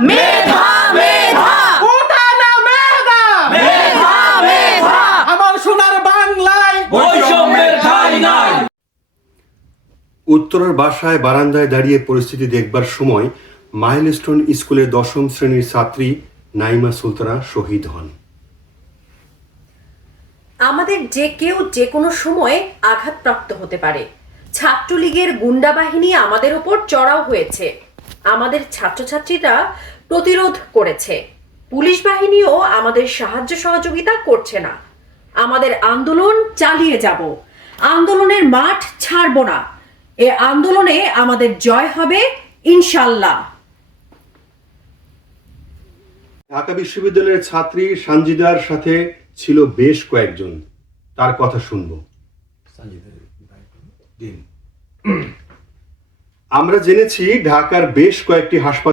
মেধা মেধা। ওটা না মেধা? মেধা মেধা। আমার সোনার বাংলায়। বৈষম্যের ঠাঁই নাই। উত্তরার বাসায় বারান্দায় দাঁড়িয়ে পরিস্থিতি দেখবার সময় মাইলস্টোন স্কুলের দশম শ্রেণির ছাত্রী নাইমা সুলতানা শহীদ হন। আমাদের যে কেউ যে কোনো সময় আঘাতপ্রাপ্ত হতে পারে। ছাত্রলীগের গুন্ডা বাহিনী আমাদের ওপর চড়াও হয়েছে। আমাদের ছাত্রছাত্রীরা প্রতিরোধ করেছে। পুলিশ বাহিনীও আমাদের সাহায্য সহযোগিতা করছে না। আমাদের আন্দোলন চালিয়ে যাব। আন্দোলনের মাঠ ছাড়ব না। এ আন্দোলনে আমাদের জয় হবে ইনশাল্লাহ ঢাকা বিশ্ববিদ্যালয়ের ছাত্রী সানজিদার সাথে ছিল বেশ কয়েকজন। তার কথা শুনব। আমরা জেনেছি ঢাকার বেশ কয়েকটি হাসপাতাল